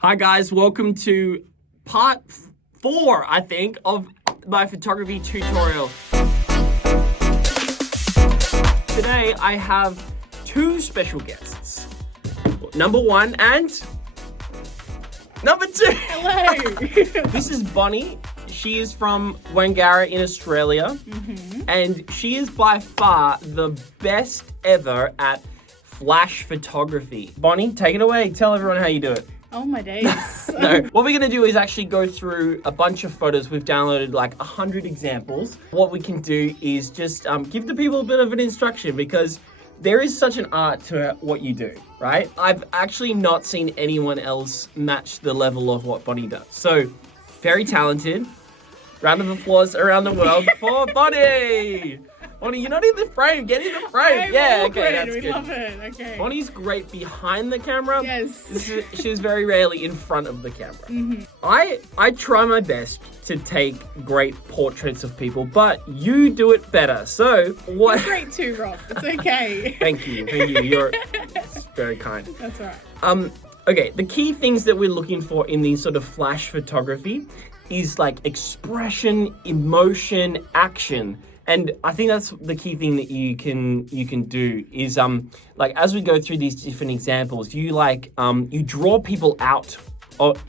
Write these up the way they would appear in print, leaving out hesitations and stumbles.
Hi guys, welcome to part 4, I think, of my photography tutorial. Today I have 2 special guests. Number 1 and number 2. Hello. This is Bonnie. She is from Wangara in Australia. And she is by far the best ever at flash photography. Bonnie, take it away. Tell everyone how you do it. Oh my days. No, what we're gonna do is actually go through a bunch of photos. We've downloaded like 100 examples. What we can do is just give the people a bit of an instruction because there is such an art to what you do, right? I've actually not seen anyone else match the level of what Bonnie does. So, very talented. Round of applause around the world for Bonnie! Bonnie, you're not in the frame. Get in the frame. Yeah, okay, that's we good. love it. Okay. Bonnie's great behind the camera. Yes. She's very rarely in front of the camera. I try my best to take great portraits of people, but you do it better. So what? You're great too, Rob. It's okay. Thank you. You're very kind. That's all right. Okay, the key things that we're looking for in these sort of flash photography is like expression, emotion, action. And I think that's the key thing that you can do is like as we go through these different examples, you you draw people out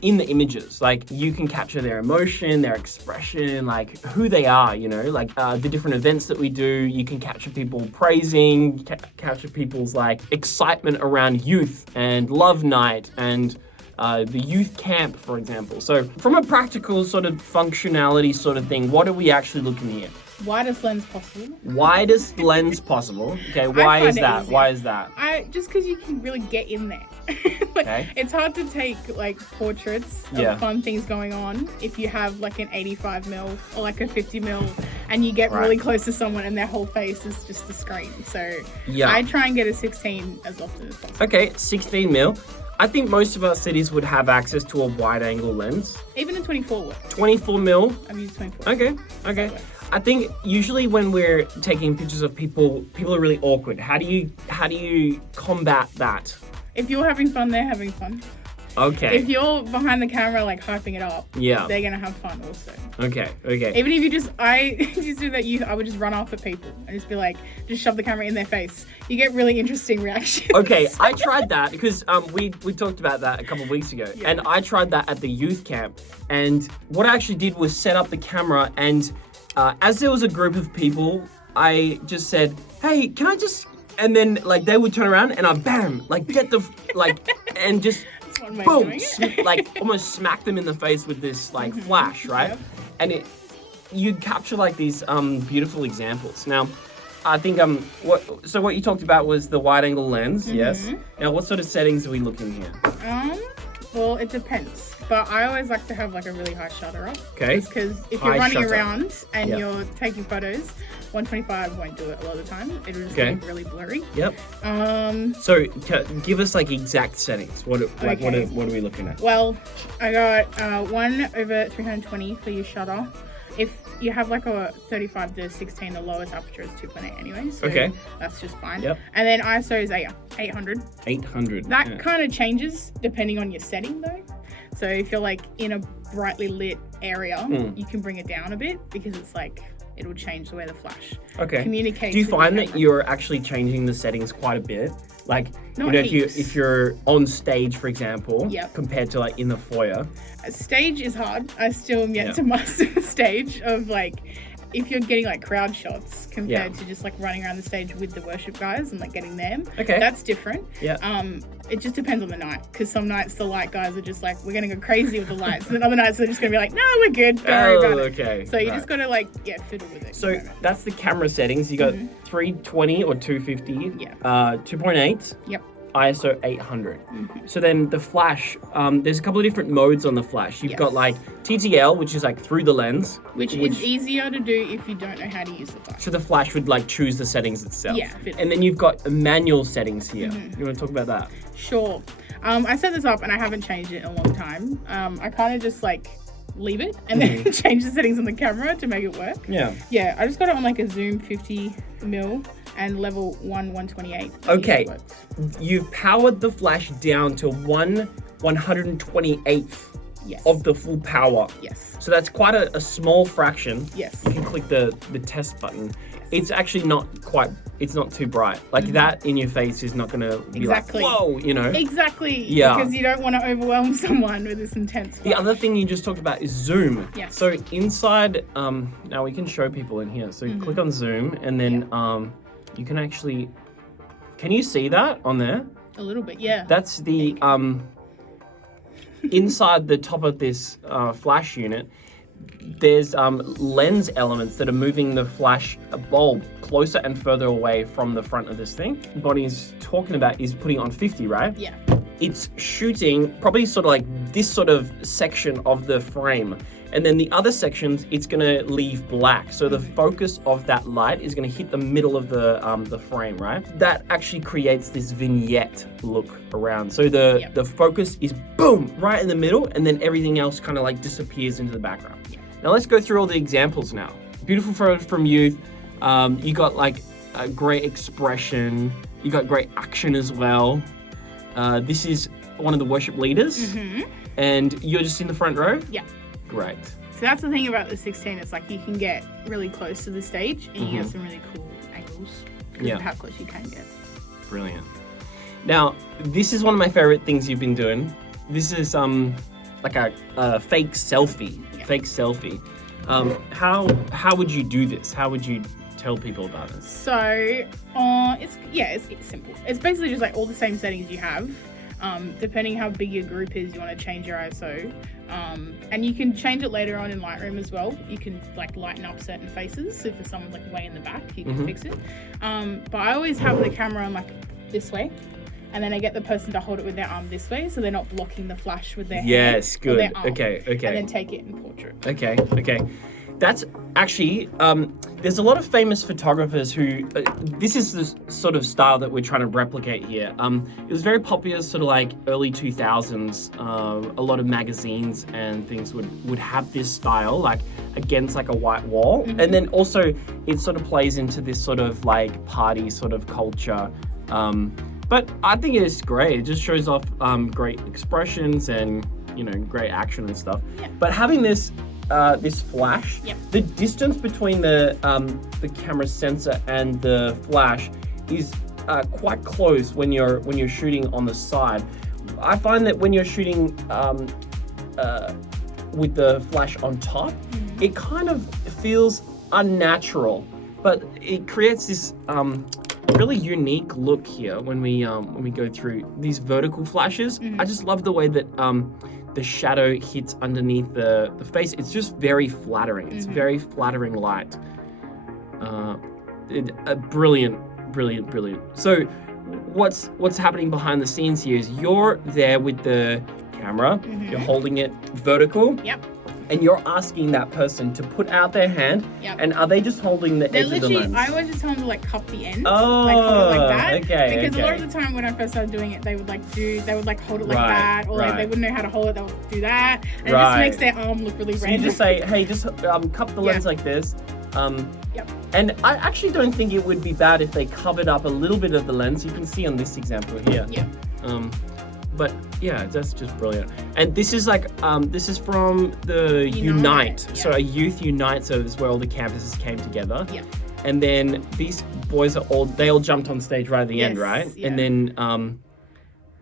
in the images. Like you can capture their emotion, their expression, like who they are, you know, like the different events that we do. You can capture people praising, capture people's like excitement around youth and love night and the youth camp, for example. So from a practical sort of functionality sort of thing, what are we actually looking here? Widest lens possible. Widest lens possible. Okay, why is that? Why is that? Just because you can really get in there. Okay. It's hard to take like portraits of fun things going on if you have like an 85mm or like a 50mm and you get really close to someone and their whole face is just the screen. So I try and get a 16 as often as possible. Okay, 16mm. I think most of our cities would have access to a wide angle lens. Even a 24 works. 24mm. I've used 24. Okay. I think usually when we're taking pictures of people are really awkward. How do you combat that? If you're having fun, they're having fun. Okay. If you're behind the camera, like hyping it up, they're gonna have fun also. Okay. Even if I just do that, I would just run after people and just be like, just shove the camera in their face. You get really interesting reactions. Okay, I tried that because we talked about that a couple of weeks ago, and I tried that at the youth camp. And what I actually did was set up the camera, and as there was a group of people, I just said, "Hey, can I just?" And then like they would turn around, and I bam, like get the and just. Boom! Like almost smack them in the face with this like flash, right? Yep. And you capture like these beautiful examples. Now, I think what you talked about was the wide angle lens, yes. Now, what sort of settings are we looking here? Well, it depends. But I always like to have like a really high shutter up. Okay. Because if you're running around and you're taking photos, 125 won't do it a lot of the time. It'll just look really blurry. Yep. So give us like exact settings. What are we looking at? Well, I got 1/320 for your shutter. If you have like a 35 to 16, the lowest aperture is 2.8 anyway, so that's just fine. Yep. And then ISO is 800. 800. That kind of changes depending on your setting though. So if you're like in a brightly lit area, you can bring it down a bit because it's like it'll change the way the flash communicates. Do you find that you're actually changing the settings quite a bit? Like, not if you're on stage, for example, compared to like in the foyer. Stage is hard. I still am yet to master the stage of like, if you're getting like crowd shots compared to just like running around the stage with the worship guys and like getting them. Okay. That's different. Yeah. It just depends on the night because some nights the light guys are just like, we're gonna go crazy with the lights, and then other nights they're just gonna be like, no, we're good. Don't worry about it. Okay. So you just gotta like fiddle with it. So that's the camera settings. You got 320 or 250. Yeah. 2.8. Yep. ISO 800. So then the flash, there's a couple of different modes on the flash. You've got like TTL, which is like through the lens. Which is easier to do if you don't know how to use the flash. So the flash would like choose the settings itself. Yeah. And then you've got manual settings here. You want to talk about that? Sure. I set this up and I haven't changed it in a long time. I kind of just like leave it and then change the settings on the camera to make it work. Yeah. Yeah, I just got it on like a zoom 50mm and level 1/128. Okay, you've powered the flash down to 1 128th Yes. of the full power. Yes. So that's quite a small fraction. Yes. You can click the test button. Yes. It's actually it's not too bright. Like that in your face is not gonna be like, whoa, you know? Exactly. Yeah. Because you don't want to overwhelm someone with this intense flash. The other thing you just talked about is zoom. Yes. So inside, now we can show people in here. So click on zoom and then you can actually, can you see that on there? A little bit, yeah. That's the, inside the top of this flash unit, there's lens elements that are moving the flash bulb closer and further away from the front of this thing. Bonnie's talking about is putting on 50, right? Yeah. It's shooting probably sort of like this sort of section of the frame. And then the other sections, it's gonna leave black. So the focus of that light is gonna hit the middle of the frame, right? That actually creates this vignette look around. So the focus is boom, right in the middle, and then everything else kind of like disappears into the background. Yeah. Now let's go through all the examples now. Beautiful photo from youth. You got like a great expression. You got great action as well. This is one of the worship leaders. And you're just in the front row? Yeah. Great. So that's the thing about the 16. It's like you can get really close to the stage and you get some really cool angles because of how close you can get. Brilliant. Now, this is one of my favorite things you've been doing. This is like a fake selfie. Yeah. Fake selfie. How would you do this? How would you tell people about this? So, it's simple. It's basically just like all the same settings you have. Depending how big your group is, you want to change your ISO. And you can change it later on in Lightroom as well. You can like lighten up certain faces. So if someone's like way in the back, you can fix it. But I always have the camera on like this way. And then I get the person to hold it with their arm this way, so they're not blocking the flash with their hand. Yes, good. Or their arm. Okay. And then take it in portrait. Okay. That's actually, there's a lot of famous photographers who, this is the sort of style that we're trying to replicate here. It was very popular sort of like early 2000s. A lot of magazines and things would have this style, like against like a white wall. And then also it sort of plays into this sort of like party sort of culture. But I think it is great. It just shows off great expressions and, you know, great action and stuff. Yeah. But having this flash, the distance between the camera sensor and the flash is quite close when you're shooting on the side. I find that when you're shooting with the flash on top, it kind of feels unnatural, but it creates this really unique look here when we go through these vertical flashes. I just love the way that the shadow hits underneath the face. It's just very flattering. It's very flattering light. Brilliant. So what's happening behind the scenes here is you're there with the camera, you're holding it vertical. Yep. And you're asking that person to put out their hand, and are they just holding the edge of the lens? I always just tell them to like cup the end, like hold it like that. Okay. Because a lot of the time when I first started doing it, they would hold it like that, or like they wouldn't know how to hold it, they would do that, and it just makes their arm look really random. You just say, hey, just cup the lens like this. And I actually don't think it would be bad if they covered up a little bit of the lens. You can see on this example here. But yeah, that's just brilliant. And this is like, this is from the Unite. So a youth Unite, so this is where all the campuses came together. And then these boys they all jumped on stage right at the end, right? And then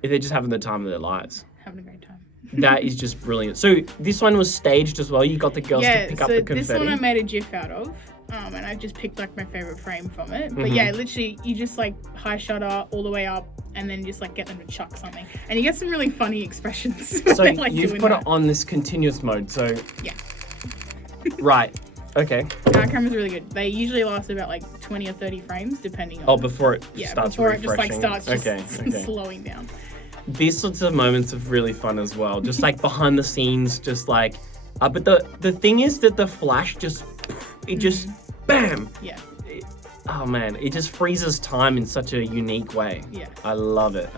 they're just having the time of their lives. Having a great time. That is just brilliant. So this one was staged as well. You got the girls to pick up the confetti. This one I made a GIF out of. And I just picked like my favorite frame from it. But yeah, literally you just like high shutter all the way up and then just like get them to chuck something. And you get some really funny expressions. So you've put it on this continuous mode, so... Yeah. Right. Okay. Our camera's really good. They usually last about like 20 or 30 frames depending on... Oh, before it starts refreshing. Before it just like starts slowing down. These sorts of moments are really fun as well. Just like behind the scenes, just like... but the thing is that the flash just... It just, bam! Yeah. Oh man, it just freezes time in such a unique way. Yeah. I love it.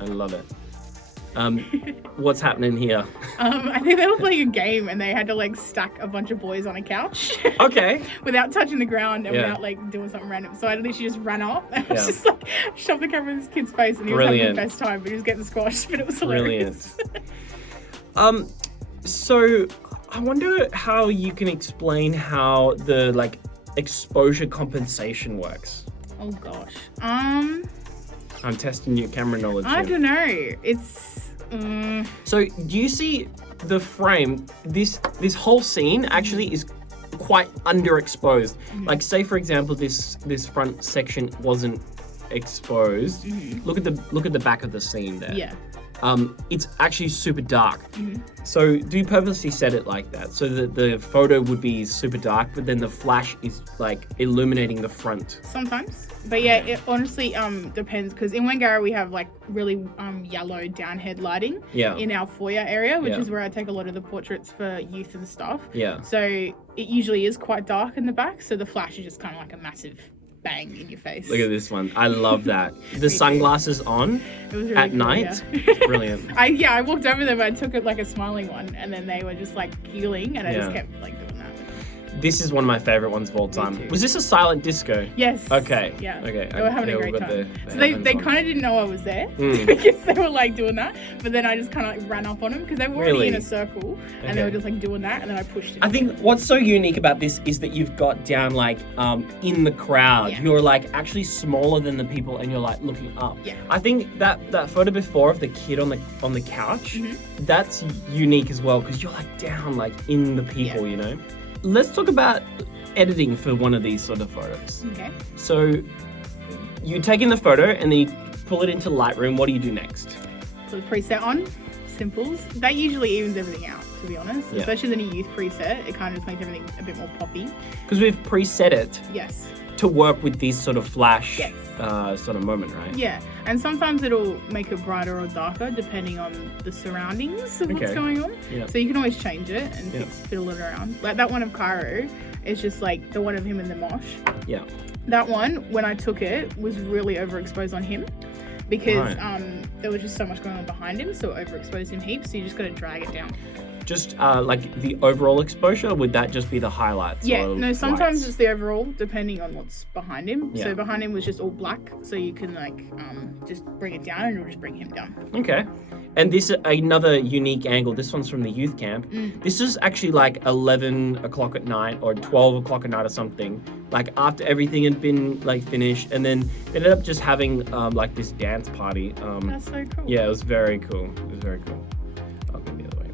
What's happening here? I think they were playing a game and they had to like stack a bunch of boys on a couch. Okay. Without touching the ground and without like doing something random. So I literally just ran up and I was just like shoved the camera in this kid's face and he was having the best time, but he was getting squashed, but it was hilarious. Brilliant. So I wonder how you can explain how the like exposure compensation works. Oh gosh. I'm testing your camera knowledge I here. don't know. It's. So do you see the frame? This whole scene actually is quite underexposed. Like say for example this front section wasn't exposed. Look at the back of the scene there. Yeah. It's actually super dark. So do you purposely set it like that so that the photo would be super dark, but then the flash is like illuminating the front? Sometimes, but yeah, it honestly depends, because in Wangara we have like really yellow downhead lighting in our foyer area, which is where I take a lot of the portraits for youth and stuff. So it usually is quite dark in the back, so the flash is just kind of like a massive bang in your face. Look at this one. I love that. The sunglasses on really at cool, night. It's brilliant. I walked over them, I took it like a smiling one, and then they were just like giggling, and I just kept like doing that. This is one of my favorite ones of all time. Was this a silent disco? Yes. Okay. Yeah. Okay. They were having a great time. So they kind of didn't know I was there because they were like doing that, but then I just kind of like ran up on them because they were already in a circle and they were just like doing that, and then I pushed it. I think what's so unique about this is that you've got down like in the crowd, you're like actually smaller than the people, and you're like looking up. I think that photo before of the kid on the couch, that's unique as well because you're like down like in the people, you know. Let's talk about editing for one of these sort of photos. Okay. So you take in the photo and then you pull it into Lightroom. What do you do next? Put the preset on, simples. That usually evens everything out, to be honest. Especially the new youth preset, it kind of just makes everything a bit more poppy. Because we've preset it. Yes. To work with this sort of flash sort of moment, right? Yeah, and sometimes it'll make it brighter or darker depending on the surroundings of what's going on. So you can always change it and fiddle it around. Like that one of Cairo is just like the one of him in the mosh. Yeah. That one, when I took it, was really overexposed on him because there was just so much going on behind him, so it overexposed him heaps, so you just got to drag it down. Just like the overall exposure, would that just be the highlights? Yeah, no, sometimes it's the overall, depending on what's behind him. So behind him was just all black, so you can like just bring it down and it'll just bring him down. Okay. And this is another unique angle. This one's from the youth camp. This is actually like 11 o'clock at night or 12 o'clock at night or something. Like after everything had been like finished, and then they ended up just having like this dance party. That's so cool. Yeah, it was very cool. It was very cool. I'll go the other way.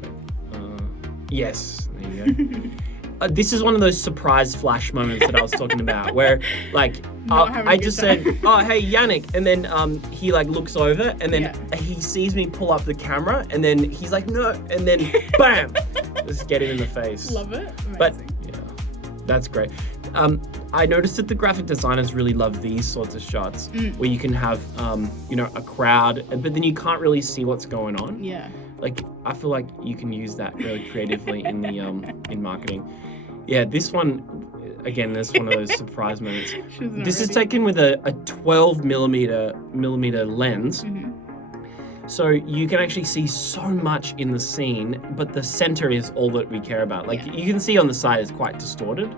Yes, there you go. This is one of those surprise flash moments that I was talking about, where like I just said, "Oh, hey, Yannick," and then he like looks over, and then he sees me pull up the camera, and then he's like, "No," and then bam, just get him in the face. Love it. Amazing. But yeah, that's great. I noticed that the graphic designers really love these sorts of shots where you can have you know, a crowd, but then you can't really see what's going on. Yeah. Like, I feel like you can use that really creatively in the in marketing. Yeah, this one, again, this one of those surprise moments. This is taken with a 12 millimeter lens. So you can actually see so much in the scene, but the center is all that we care about. Like you can see on the side it's quite distorted,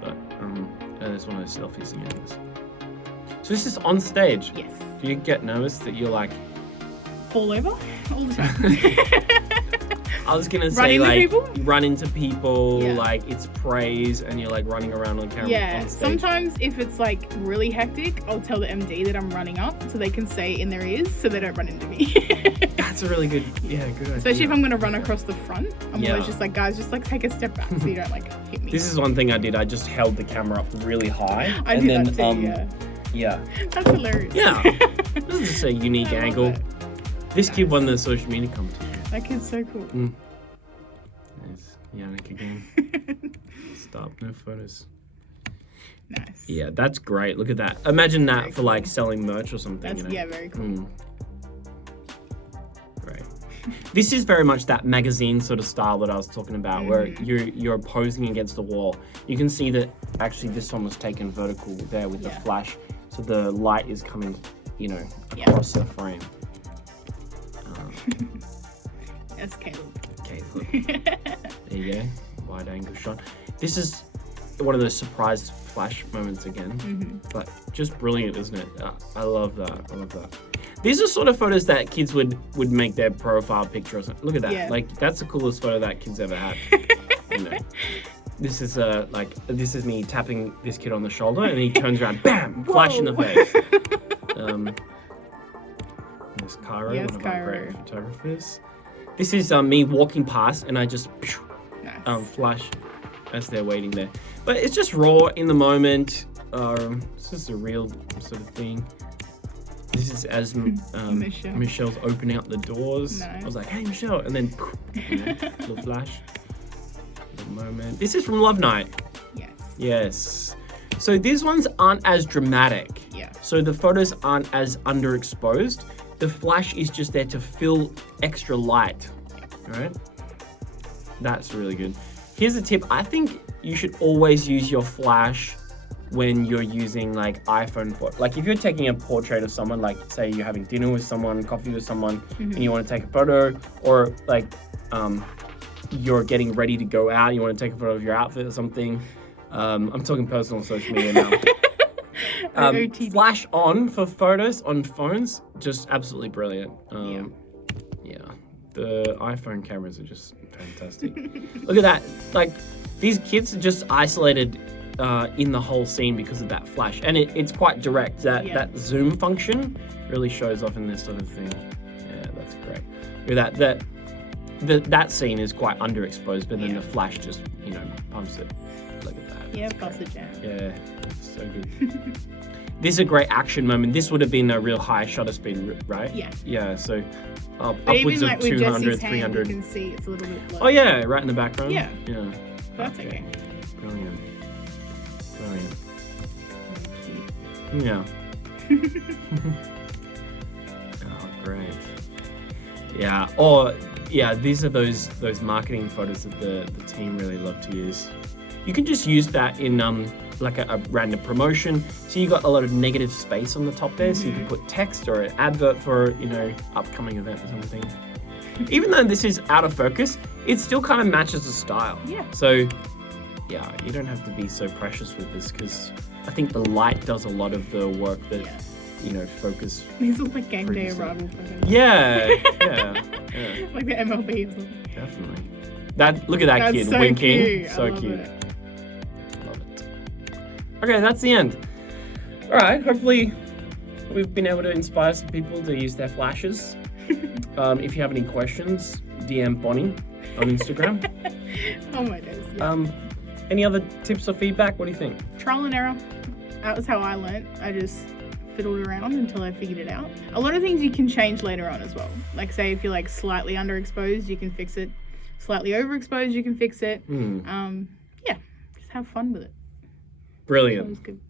but there's one of those selfies again. So this is on stage. Yes. Do you get nervous that you're like fall over all the time? I was gonna say like you run into people, like it's praise, and you're like running around on camera. Yeah, on stage. Sometimes if it's like really hectic, I'll tell the MD that I'm running up so they can say in their ears so they don't run into me. That's a really good, good idea. Especially if I'm gonna run across the front, I'm always just like, guys, just like take a step back so you don't like hit me. This is one thing I did. I just held the camera up really high, I and do then that too, yeah. That's hilarious. Yeah, this is just a unique angle. This kid won the social media competition. That kid's so cool. There's Yannick again. Stop, no photos. Nice. Yeah, that's great. Look at that. Imagine that for like selling merch or something. That's, you know? Yeah, very cool. Great. This is very much that magazine sort of style that I was talking about, where you're posing against the wall. You can see that actually this one was taken vertical there with the flash, so the light is coming, you know, across the frame. That's Caleb. There you go. Wide angle shot. This is one of those surprise flash moments again, but just brilliant, isn't it? I love that. These are sort of photos that kids would make their profile picture or something. Look at that. Yeah. Like, that's the coolest photo that kids ever had. You know. This is this is me tapping this kid on the shoulder, and he turns around, bam, flash in the face. There's Cairo, Yes, one of our Cairo. great photographers. This is me walking past, and I just Nice. flash as they're waiting there. But it's just raw in the moment. It's just a real sort of thing. This is as Michelle's opening up the doors. Nice. I was like, hey, Michelle. And then, little flash. Little moment. This is from Love Night. Yes. Yes. So these ones aren't as dramatic. Yeah. So the photos aren't as underexposed. The flash is just there to fill extra light. All right? That's really good. Here's a tip. I think you should always use your flash when you're using like iPhone photo. Like if you're taking a portrait of someone, like say you're having dinner with someone, coffee with someone, and you want to take a photo, or like you're getting ready to go out, you want to take a photo of your outfit or something. I'm talking personal social media now. Flash on for photos on phones, just absolutely brilliant. Yeah, the iPhone cameras are just fantastic. Look at that. Like these kids are just isolated in the whole scene because of that flash, and it's quite direct. That zoom function really shows off in this sort of thing. Yeah, that's great. Look at that scene is quite underexposed, but then the flash just pumps it. Look at that. Yeah, plus the jam. Yeah, so good. This is a great action moment. This would have been a real high shutter speed, right? Yeah. Yeah, so But upwards even, of 200, 300. You can see it's a little bit low. Oh yeah, right in the background. Yeah. Yeah. That's okay. Brilliant. Brilliant. Cute. Yeah. Oh, great. Yeah. Or yeah, these are those marketing photos that the team really love to use. You can just use that in like a random promotion. So you got a lot of negative space on the top there, so you can put text or an advert for upcoming event or something. Even though this is out of focus, it still kind of matches the style. Yeah. So yeah, you don't have to be so precious with this, because I think the light does a lot of the work that focus. These look like game day Pretty arrival photos. Yeah. Like the MLBs. Definitely. Look at that kid so winking. Cute. So I love cute. it. Love it. Okay, that's the end. All right. Hopefully, we've been able to inspire some people to use their flashes. If you have any questions, DM Bonnie on Instagram. Oh my days. Yeah. Any other tips or feedback? What do you think? Trial and error. That was how I learned. I just fiddled around until I figured it out. A lot of things you can change later on as well. Like say if you're like slightly underexposed, you can fix it. Slightly overexposed, you can fix it. Yeah, just have fun with it. Brilliant. That was good.